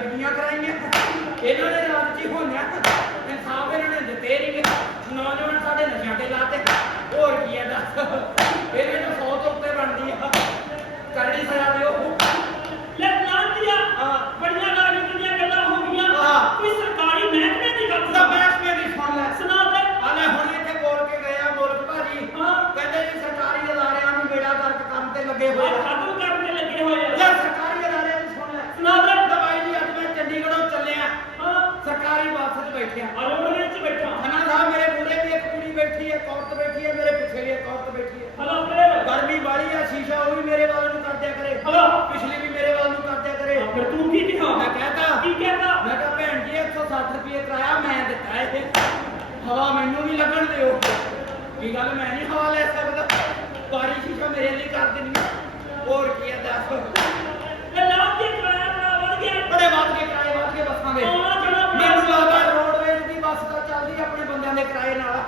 ਚੋਰੀਆਂ ਕਰਾਈਆਂ ਇਹਨਾਂ ਦੇ ਰਾਜ 'ਚ ਹੀ ਇਨਸਾਫ ਇਹਨਾਂ ਨੇ ਦਿੱਤੇ ਨਹੀਂ ਨੌਜਵਾਨ ਸਾਡੇ ਨਸ਼ਿਆਂ ਤੇ ਲਾਤੇ। ਹੋਰ ਕੀ ਹੈ ਦੱਸ? ਇਹਦੇ ਤੋਂ 100 ਤੋਂ ਉੱਤੇ ਬਣਦੀ ਆ। ਕਰੜੀ ਸਜ਼ਾ ਦਿਓ ਲੈ ਲਾਂਤੀਆ ਹਾਂ। ਬੜੀਆਂ ਗਾਲਾਂ ਦੀਆਂ ਗੱਲਾਂ ਹੋ ਗਈਆਂ ਹਾਂ। ਕੋਈ ਸਰਕਾਰੀ ਮਹਿਕਮੇ ਦੀ ਗੱਲ ਤਾਂ ਮਹਿਕਮੇ ਦੀ ਸੁਣ ਲੈ ਸੁਣਾ ਦੇ ਆਲੇ ਹੁਣ ਇੱਥੇ ਬੋਲ ਕੇ ਗਏ ਆ ਮੁਲਕ ਭਾਜੀ ਹਾਂ। ਕਹਿੰਦੇ ਜੀ ਸਰਕਾਰੀ ਅਦਾਰਿਆਂ ਨੂੰ ਬੇੜਾ ਗਰਕ ਕੰਮ ਤੇ ਲੱਗੇ ਹੋਏ ਉਹ ਆ ਖਤਮ ਕਰਨ ਤੇ ਲੱਗੇ ਹੋਏ ਆ ਯਾਰ ਸਰਕਾਰੀ ਅਦਾਰਿਆਂ ਦੀ ਸੁਣ ਲੈ ਸੁਣਾ ਦੇ ਦਵਾਈ ਜੀ ਅੱਜ ਮੈਂ ਚੰਡੀਗੜ੍ਹੋਂ ਚੱਲਿਆ ਹਾਂ ਸਰਕਾਰੀ ਬੱਸ 'ਚ ਬੈਠਿਆ ਅਰੋੜ ਵਿੱਚ ਬੈਠਾ ਖੰਨਾ ਸਾਹਿਬ ਮੇਰੇ ਮੂਹਰੇ ਵੀ ਇੱਕ ਕੁੜੀ ਬੈਠੀ ਹੈ ਇੱਕ ਔਰਤ ਬੈਠੀ ਹੈ ਮੇਰੇ ਪਿੱਛੇ ਵੀ ਇੱਕ ਔਰਤ ਬੈਠੀ ਹੈ ਹਲੋ ਫੇਰ ਗਰਮੀ ਬਾਲੀ ਆ ਸ਼ੀਸ਼ਾ ਉਹ ਵੀ ਮੇਰੇ ਵੱਲ ਨੂੰ ਕਰਦਿਆ ਕਰੇ ਹਲੋ ਪਿਛਲੀ ਵੀ ਮੇਰੇ ਵੱਲ ਨੂੰ ਕਰਦਿਆ ਕਰੇ ਫਿਰ ਤੂੰ ਕੀ ਕਿਹਾ ਮੈਂ ਕਹਤਾ? ਕੀ ਕਹਿੰਦਾ ਮੈਂ ਕਿਹਾ ਭੈਣ ਜੀ 160 ਰੁਪਏ ਕਿਰਾਇਆ ਮੈਂ ਦਿੱਤਾ ਇਹ ਹਵਾ ਮੈਨੂੰ ਵੀ ਲੱਗਣ ਦਿਓ। ਕੀ ਗੱਲ ਮੈਂ ਨਹੀਂ ਹਵਾ ਲੈ ਸਕਦਾ? ਬਾਰੀ ਸ਼ੀਸ਼ਾ ਮੇਰੇ ਲਈ ਕਰ ਦੇਣੀ ਹੋਰ ਕੀ ਹੈ ਦੱਸ ਇਹ ਲਾਭ ਦੇ ਕਿਰਾਇਆ ਬੜਾ ਵਧ ਗਿਆ? ਬੜੇ ਵੱਧ ਕੇ ਕਿਰਾਏ ਵੱਧ ਕੇ ਬੱਸਾਂ ਦੇ। ਮੈਨੂੰ ਲੱਗਦਾ ਰੋਡਵੇਜ਼ ਦੀ ਬੱਸ ਤਾਂ ਚੱਲਦੀ ਆਪਣੇ ਬੰਦਿਆਂ ਦੇ ਕਿਰਾਏ ਨਾਲ।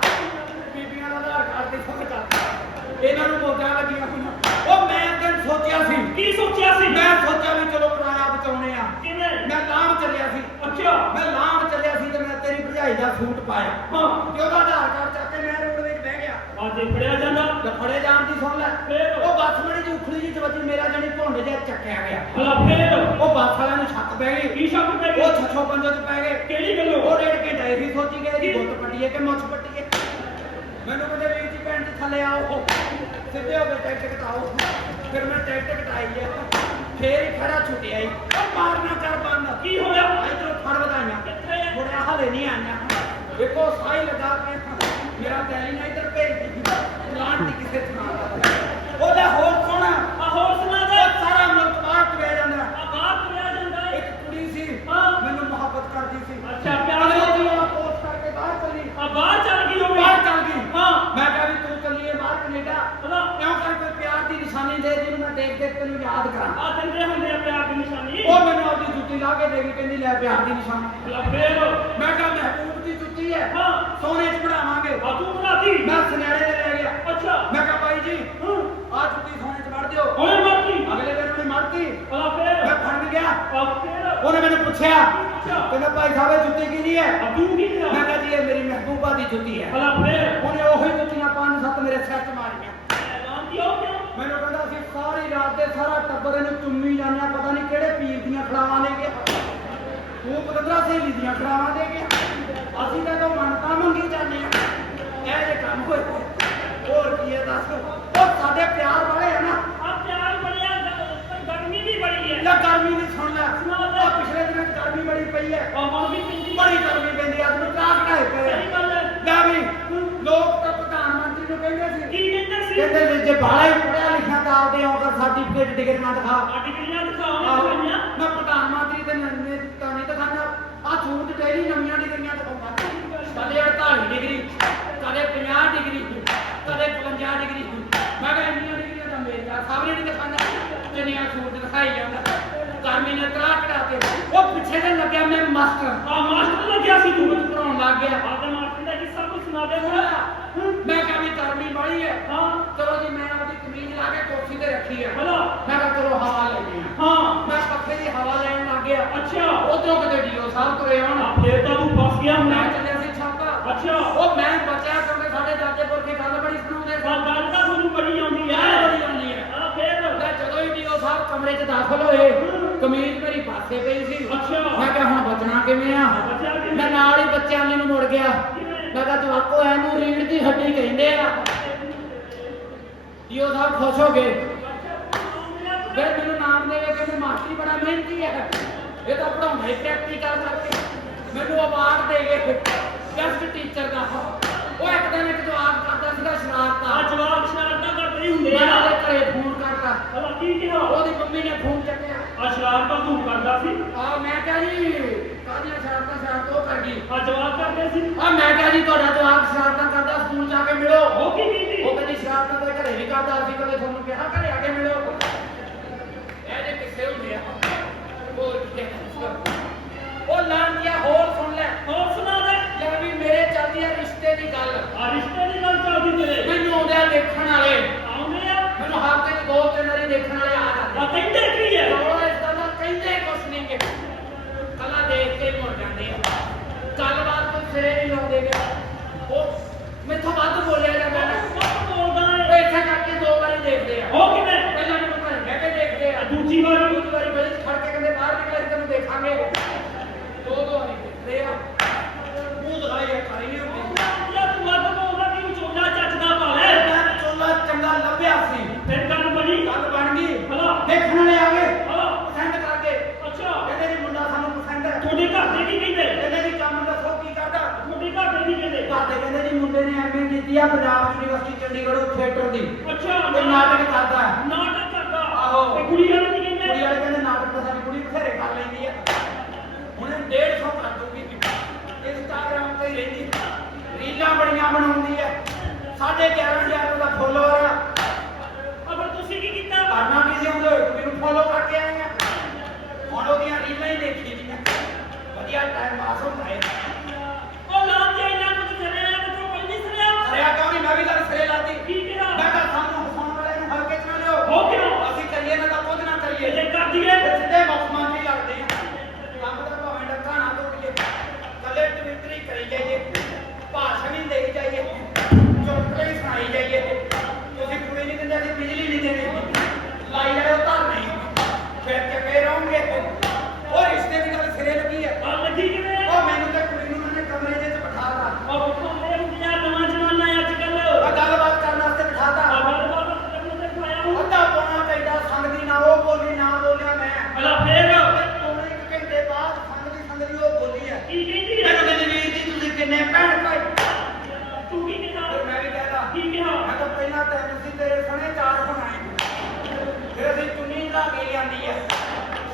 ਬੀਬੀਆਂ ਦਾ ਆਧਾਰ ਕਾਰਡ ਤੇ ਫੁੱਟ ਕਰ ਇਹਨਾਂ ਨੂੰ ਮੋਜਾਂ ਲੱਗੀਆਂ ਹੋਈਆਂ। ਉਹ ਮੈਂ ਦਿਨ ਸੋਚਿਆ ਸੀ। ਕੀ ਸੋਚਿਆ ਸੀ? ਮੈਂ ਸੋਚਿਆ ਵੀ ਚਲੋ ਕਿਰਾਇਆ ਬਚਾਉਣੇ ਆ ਕਿਵੇਂ ਮੈਂ ਲਾਮ ਚੱਲਿਆ ਸੀ ਅੱਛਾ ਮੈਂ ਲਾਮ ਚੱਲਿਆ ਸੀ ਤੇ ਮੈਂ ਤੇਰੀ ਭਰਜਾਈ ਦਾ ਸੂਟ ਪਾਇਆ। ਹਾਂ ਤੇ ਉਹਦਾ ਆਧਾਰ ਕਾਰਡ ਚੱਕ ਕੇ ਮੈਂ ਰੋਡਵੇਜ਼ ਬਹਿ ਗਿਆ। ਆਜੇ ਫੜਿਆ ਜਾਂਦਾ। ਤੇ ਫੜੇ ਜਾਣ ਦੀ ਸੁਣ ਲੈ। ਫੇਰ? ਉਹ ਬੱਸ ਮੜੀ ਜੀ ਉਖਲੀ ਜੀ ਵੱਜੀ ਮੇਰਾ ਜਣੀ ਭੁੰਡ ਜਿਹਾ ਚੱਕਿਆ ਗਿਆ। ਹਲਾ ਫੇਰ? ਉਹ ਬੱਸ ਵਾਲਿਆਂ ਨੂੰ ਛੱਕ ਪੈ ਗਈ। ਕੀ ਸ਼ੱਕ ਪੈ ਉਹ ਗਿਆ ਛੱਛੋ ਪੰਜੋ ਚ ਪੈ ਗਏ। ਕਿਹੜੀ ਗੱਲੋਂ? ਉਹ ਰੇਡ ਘੰਟਾ ਇਹੀ ਸੋਚੀ ਗਏ ਜੀ ਗੁੱਤ ਪੱਟੀਏ ਕਿ ਮੁੱਛ ਪੱਟੀਏ ਮੈਨੂੰ ਕਹਿੰਦੇ ਵੀਰ ਜੀ ਪੈਂਟ ਥੱਲੇ ਆਓ। ਸਿੱਧੇ ਹੋ ਕੇ ਟਿਕਟ ਕਟਾਓ। ਫਿਰ ਮੈਂ ਟਿਕਟ ਕਟਾਈ ਆ ਫੇਰ ਹੀ ਖੜਾ ਛੁੱਟਿਆ ਈ ਉਹ ਮਾਰਨਾ ਕਰ ਬੰਦ। ਕੀ ਹੋਇਆ ਇਧਰੋਂ ਫੜ ਵਧਾਈਆਂ ਕਿੱਥੇ ਆ? ਮੁੜਿਆ ਹਲੇ ਨਹੀਂ ਆਈਆਂ ਵੇਖੋ ਸਾਈ ਲਗਾ ਕੇ ਮੇਰਾ ਤੈਲੀ ਨਾ ਇਧਰ ਭੇਜ ਦਿੱਤੀ ਪਲਾਂਟ ਦੀ ਕਿਸੇ ਥਾਂ ਦਾ ਉਹਦਾ ਹੋਰ ਸੋਹਣਾ ਆ ਹੋਰ ਸੁਣਾ ਦੇ। ਉਹ ਸਾਰਾ ਮੁਲਕ ਬਾਹਰ ਤੁਰਿਆ ਜਾਂਦਾ। ਆ ਬਾਹਰ ਤੁਰਿਆ ਜਾਂਦਾ ਇੱਕ ਕੁੜੀ ਸੀ। ਮੈਨੂੰ ਮੁਹੱਬਤ ਕਰਦੀ ਸੀ। ਅੱਛਾ ਪਿਆਰ ਦਿਨ ਉਹ ਪੋਸਟ ਕਰਕੇ ਬਾਹਰ ਚਲੀ। ਆ ਬਾਹਰ ਚੱਲ ਗਈ ਹੋਵੇ ਬਾਹਰ ਚੱਲ ਗਈ। ਹਾਂ। ਮੈਂ ਕਿਹਾ ਵੀ ਤੂੰ ਚੱਲੀਏ ਬਾਹਰ ਕੈਨੇਡਾ। ਹਲਾ ਕਿਉਂ ਕਰ? ਕੋਈ ਪਿਆਰ ਦੀ ਨਿਸ਼ਾਨੀ ਦੇ ਜਿਹਨੂੰ ਮੈਂ ਦੇਖ ਦੇਖ ਤੈਨੂੰ ਯਾਦ ਕਰਾਂ। ਆ ਦਿੰਦੇ ਹੁੰਦੇ ਆ ਪਿਆਰ ਦੀ ਨਿਸ਼ਾਨੀ। ਉਹ ਮੈਨੂੰ ਜੁੱਤੀ ਲਾ ਕੇ ਦੇ ਗਈ ਕਹਿੰਦੀ ਲੈ ਪਿਆਰ ਦੀ ਨਿਸ਼ਾਨੀ। ਫੇਰ। ਮੈਂ ਕਿਹਾ ਮਹਿਬੂਬ ਦੀ ਜੁੱਤੀ ਹੈ ਹਾਂ। ਸੋਨੇ 'ਚ ਬਣਾਵਾਂਗੇ। ਆ ਤੂੰ ਬਣਾਤੀ? ਮੈਂ ਸੁਨਿਆਰੇ ਦੇ ਲੈ ਗਿਆ। ਅੱਛਾ। ਮੈਂ ਕਿਹਾ ਬਾਈ ਜੀ ਹਾਂ। ਆਹ ਜੁੱਤੀ ਸੋਨੇ 'ਚ ਵੜ ਦਿਓ। ਹੋਏ ਮਰਦੀ ਅਗਲੇ ਦਿਨ ਉਹਨੇ ਮੜਤੀ ਹਲਾ ਫੇਰ। ਮੈਂ ਫੜਨ ਗਿਆ। ਆ ਫੇਰ। ਉਹਨੇ ਮੈਨੂੰ ਪੁੱਛਿਆ। ਅੱਛਾ। ਕਹਿੰਦਾ ਭਾਈ ਸਾਹਿਬ ਇਹ ਜੁੱਤੀ ਕਿਹਦੀ ਹੈ? ਆ ਤੂੰ ਕੀ ਮੈਂ ਕਿਹਾ ਜੀ ਇਹ ਮੇਰੀ ਮਹਿਬੂਬਾ ਦੀ ਜੁੱਤੀ ਹੈ। ਹਲਾ ਫੇਰ। ਉਹਨੇ ਉਹੀ ਜੁੱਤੀਆਂ ਪੰਜ ਸੱਤ ਮੇਰੇ ਸਿਰ 'ਚ ਮਾਰੀਆਂ। ਐਲਾਨ ਦਿਓ ਕਿਉਂ? ਮੈਨੂੰ ਕਹਿੰਦਾ ਅਸੀਂ ਸਾਰੀ ਰਾਤ ਦੇ ਸਾਰਾ ਟੱਬਰ ਇਹਨੂੰ ਚੁੰਮੀ ਜਾਂਦੇ ਆ ਪਤਾ ਨਹੀਂ ਕਿਹੜੇ ਪੀਰ ਦੀਆਂ ਖੜਾਵਾਂ ਲੈ ਕੇ ਤੂੰ ਪਤੰਦਰਾ ਸਹੇਲੀ ਦੀਆਂ ਖੜਾਵਾਂ ਲੈ ਕੇ ਅਸੀਂ ਤਾਂ ਤੋਂ ਮੰਨਤਾ ਮੰਗੀ ਜਾਂਦੇ ਆ ਇਹ ਜੇ ਕੰਮ ਹੋਏ ਹੋਰ ਕੀ ਹੈ ਦੱਸ। ਉਹ ਸਾਡੇ ਪਿਆਰ ਵਾਲੇ ਆ ਨਾ। ਆ ਪਿਆਰ ਬੜਿਆ ਗਰਮੀ ਵੀ ਬੜੀ ਹੈ। ਜਾਂ ਗਰਮੀ ਦੀ ਸੁਣ ਲੈ। ਉਹ ਪਿਛਲੇ ਦਿਨਾਂ 'ਚ ਗਰਮੀ ਬੜੀ ਪਈ ਹੈ। ਆ ਹੁਣ ਵੀ ਪਿੰਦੀ ਬੜੀ ਗਰਮੀ ਪੈਂਦੀ ਅੱਜ ਨੂੰ ਟਾਕ ਢਾਏ ਪਏ ਸਹੀ ਗੱਲ ਹੈ। ਲੈ ਵੀ ਲੋਕ ਤਾਂ ਪ੍ਰਧਾਨ ਮੰਤਰੀ ਨੂੰ ਕਹਿੰਦੇ ਸੀ। ਕੀ ਕਹਿੰਦੇ ਸੀ? ਕਹਿੰਦੇ ਜੇ ਬਾਲਾ ਹੀ ਤਾਂ ਆਪਦੇ ਆਉਂਦਾ ਸਰਟੀਫਿਕੇਟ ਡਿਗਰੀਆਂ ਦਿਖਾ। ਆ ਡਿਗਰੀਆਂ ਦਿਖਾਉਣੇ ਆਹੋ। ਹੋਈਆਂ ਮੈਂ ਪ੍ਰਧਾਨ ਮੰਤਰੀ ਤੇ ਨੇ ਤਾਂ ਨਹੀਂ ਦਿਖਾਣਾ ਆ ਛੂਟ ਡੇਲੀ ਨਵੀਆਂ ਡਿਗਰੀਆਂ ਦਿਖਾਉਂਦਾ। ਕਦੇ 48 ਡਿਗਰੀ ਕਦੇ 50 ਡਿਗਰੀ ਕਦੇ 55 ਡਿਗਰੀ। ਮੈਂ ਕਿਹਾ ਇੰਨੀਆਂ ਡਿਗਰੀਆਂ ਤਾਂ ਮੇਰੇ ਦਾ ਸਾਹਮਣੇ ਨਹੀਂ ਦਿਖਾਣਾ ਜਿੰਨੀਆਂ ਛੂਟ ਦਿਖਾਈ ਜਾਂਦਾ। ਗਰਮੀ ਨੇ ਤਰਾ ਕਢਾ ਕੇ ਉਹ ਪਿੱਛੇ ਦੇ ਲੱਗਿਆ ਮੈਂ ਮਾਸਟਰ। ਆ ਮਾਸਟਰ ਲੱਗਿਆ ਸੀ ਤੂੰ। ਪੜਾਉਣ ਲੱਗ ਗਿਆ। ਤੇ ਮਾਸਟਰ ਦਾ ਕਿੱਸਾ ਕੁਝ ਸੁਣਾ ਦੇ। ਮੈਨੂੰ ਮੈਂ ਕਿਹਾ ਵੀ ਗਰਮੀ ਬੜੀ ਹੈ। ਹਾਂ। ਚਲੋ ਜੀ ਮੈਂ ਆਪਦੀ ਕਮੀਜ਼ ਲਾ ਕੇ ਕੁਰਸੀ ਤੇ ਰੱਖੀ ਹੈ ਹਲੋ ਮੈਂ ਕਿਹਾ ਚਲੋ ਹਵਾ ਲੈਣੀ ਹਾਂ। ਮੈਂ ਪੱਖੇ ਦੀ ਹਵਾ ਲੈਣ ਲੱਗ ਗਿਆ। ਅੱਛਾ। ਉਧਰੋਂ ਕਿਤੇ ਡੀਓ ਸਾਹਿਬ ਤੁਰੇ ਆਉਣ। ਫੇਰ ਤਾਂ ਤੂੰ ਫਸ ਗਿਆ ਮੈਂ ਚੱਲਿਆ ਸੀ ਛਾਪਾ। ਅੱਛਾ। ਉਹ ਮੈਂ ਬਚਿਆ ਕਿਉਂਕਿ ਸਾਡੇ ਦਾਦੇਪੁਰ ਦੀ ਗੱਲ ਬੜੀ ਸੁਣਾਉਂਦੇ ਸੀ। ਗੱਲ ਤਾਂ ਤੁਹਾਨੂੰ ਬੜੀ ਆਉਂਦੀ ਹੈ। ਬੜੀ ਆਉਂਦੀ ਹੈ। ਆ ਫੇਰ। ਮੈਂ ਜਦੋਂ ਹੀ ਡੀਓ ਸਾਹਿਬ ਕਮਰੇ 'ਚ ਦਾਖਲ ਹੋਏ ਕਮੀਜ਼ ਮੇਰੀ ਪਾਸੇ ਪਈ ਸੀ। ਅੱਛਾ। ਮੈਂ ਕਿਹਾ ਹੁਣ ਬਚਣਾ ਕਿਵੇਂ ਆ? ਮੈਂ ਨਾਲ ਹੀ ਬੱਚਿਆਂ ਨੂੰ ਮੁੜ ਗਿਆ। ਮੈਂ ਕਿਹਾ ਜਵਾਕੋ ਇਹਨੂੰ ਰੀੜ ਦੀ ਹੱਡੀ ਕਹਿੰਦੇ ਆ। ਡੀਓ ਸਾਹਿਬ ਖੁਸ਼ ਹੋ ਗਏ। ਫਿਰ ਮੈਨੂੰ ਨਾਮ ਦੇ ਕੇ ਕਹਿੰਦੇ ਮਾਸਟਰੀ ਬੜਾ ਮਿਹਨਤੀ ਹੈ ਇਹ ਤਾਂ ਪੜਾਉਂਦਾ ਹੀ ਪ੍ਰੈਕਟੀਕਲ ਕਰਕੇ। ਮੈਨੂੰ ਅਵਾਰਡ ਦੇ ਗਏ ਬੈਸਟ ਟੀਚਰ ਦਾ ਉਹ। ਇੱਕ ਦਿਨ ਇੱਕ ਜਵਾਬ ਕਰਦਾ ਸੀਗਾ ਆ ਸ਼ਰਾਰਤਾਂ ਜਵਾਬ ਸ਼ਰਾਰਤਾਂ ਕਰਦੇ ਹੀ ਹੁੰਦੇ ਮੈਂ ਆ ਉਹਦੇ ਘਰੇ ਫੋਨ ਕਰਤਾ। ਹਲਾ ਕੀ ਕਿਹਾ? ਉਹਦੀ ਮੰਮੀ ਨੇ ਫੋਨ ਚੱਕਿਆ। ਆ ਸ਼ਰਾਰਤਾਂ ਤੂੰ ਕਰਦਾ ਸੀ? ਆ ਮੈਂ ਕਿਹਾ ਜੀ ਕਾਹਦੀਆਂ ਸ਼ਰਾਰਤਾਂ ਸ਼ਰਾਰਤਾਂ ਉਹ ਕਰ ਗਈ। ਆ ਜਵਾਬ ਕਰਦੇ ਸੀ? ਆ ਮੈਂ ਕਿਹਾ ਜੀ ਤੁਹਾਡਾ ਜਵਾਬ ਸ਼ਰਾਰਤਾਂ ਕਰਦਾ ਸਕੂਲ ਜਾ ਕੇ ਮਿਲੋ। ਉਹ ਕੀ ਕੀਤੀ ਉਹ ਕਹਿੰਦੀ ਸ਼ਰਾਰਤਾਂ ਤਾਂ ਘਰੇ ਵੀ ਕਰਦਾ ਸੀ ਕਦੇ ਤੁਹਾਨੂੰ ਕਿਹਾ ਰਿਸ਼ਤੇ ਦੀ ਗੱਲ। ਆ ਰਿਸ਼ਤੇ ਦੀ ਗੱਲ ਚੱਲਦੀ ਤੇਰੇ। ਮੈਨੂੰ ਆਉਂਦੇ ਆ ਦੇਖਣ ਵਾਲੇ। ਆਉਂਦੇ ਆ? ਮੈਨੂੰ ਹਫ਼ਤੇ 'ਚ ਦੋ ਤਿੰਨ ਵਾਰੀ ਦੇਖਣ ਵਾਲੇ ਆ ਜਾਂਦੇ। ਆ ਕਹਿੰਦੇ ਕੀ ਹੈ ਉਹ ਇਸ ਤਰ੍ਹਾਂ ਦਾ ਕਹਿੰਦੇ ਕੁਛ ਨਹੀਂ ਕਿ ਕੱਲਾ ਦੇਖ ਕੇ ਮੁੜ ਜਾਂਦੇ ਆ। ਗੱਲਬਾਤ ਤੋਂ ਸਿਰੇ ਨਹੀਂ ਲਾਉਂਦੇ ਗੇ। ਉਹ ਮੈਥੋਂ ਵੱਧ ਬੋਲਿਆ ਪਿਆ ਸੀ। ਫਿਰ ਗੱਲ ਬਣੀ। ਗੱਲ ਬਣ ਗਈ। ਹਲਾ ਦੇਖਣ ਵਾਲੇ ਆ ਗਏ। ਹਲਾ ਪਸੰਦ ਕਰਕੇ। ਅੱਛਾ। ਕਹਿੰਦੇ ਜੀ ਮੁੰਡਾ ਸਾਨੂੰ ਪਸੰਦ ਹੈ। ਤੁਹਾਡੇ ਘਰ ਦੇ ਕੀ ਕਹਿੰਦੇ? ਕਹਿੰਦੇ ਜੀ ਕੰਮ ਦੱਸੋ ਕੀ ਕਰਦਾ? ਤੁਹਾਡੇ ਘਰ ਦੇ ਕੀ ਕਹਿੰਦੇ? ਘਰ ਦੇ ਕਹਿੰਦੇ ਜੀ ਮੁੰਡੇ ਨੇ ਐਮਏ ਕੀਤੀ ਆ ਪੰਜਾਬ ਯੂਨੀਵਰਸਿਟੀ ਚੰਡੀਗੜ੍ਹ ਥੀਏਟਰ ਦੀ। ਅੱਛਾ। ਤੇ ਨਾਟਕ ਕਰਦਾ ਨਾਟਕ ਕਰਦਾ। ਆਹੋ। ਤੇ ਕੁੜੀ ਵਾਲੇ ਕੀ ਕਹਿੰਦੇ? ਕੁੜੀ ਵਾਲੇ ਕਹਿੰਦੇ ਨਾਟਕ ਤਾਂ ਸਾਡੀ ਕੁੜੀ ਬਥੇਰੇ ਕਰ ਲੈਂਦੀ ਆ। ਹੁਣ 150 ਕਰ ਦੂਗੀ ਇੰਸਟਾਗ੍ਰam ਤੇ ਰਹਿੰਦੀ। ਰੀਲਾਂ ਬੜੀਆਂ ਬਣਾਉਂਦੀ ਆ 11.5 ਹਜ਼ਾਰ ਤਾਂ ਤੈਨੂੰ ਸੀ ਤੇਰੇ ਸਣੇ ਚਾਰ ਬਣਾਏ ਫਿਰ ਅਸੀਂ ਚੁੰਨੀ ਲਾ ਕੇ ਲਿਆਂਦੀ ਐ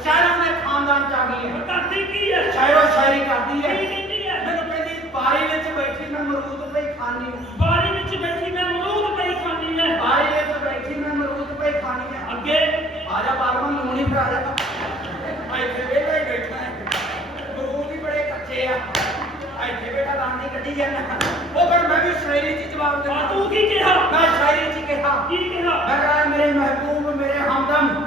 ਸ਼ਹਿਰਾਂ ਦੇ ਖਾਨਦਾਨ ਚ ਆ ਗਈ ਐ ਕਰਦੀ ਕੀ ਐ ਸ਼ਾਇਰੋ ਸ਼ਾਇਰੀ ਕਰਦੀ ਐ ਕਹਿੰਦੀ ਮੈਨੂੰ ਕਹਿੰਦੀ ਬਾਰੀ ਵਿੱਚ ਬੈਠੀ ਮੈਂ ਮਰੂਦ ਪਈ ਖਾਨੀ ਬਾਰੀ ਵਿੱਚ ਬੈਠੀ ਮੈਂ मेरे महबूब मेरे हमदम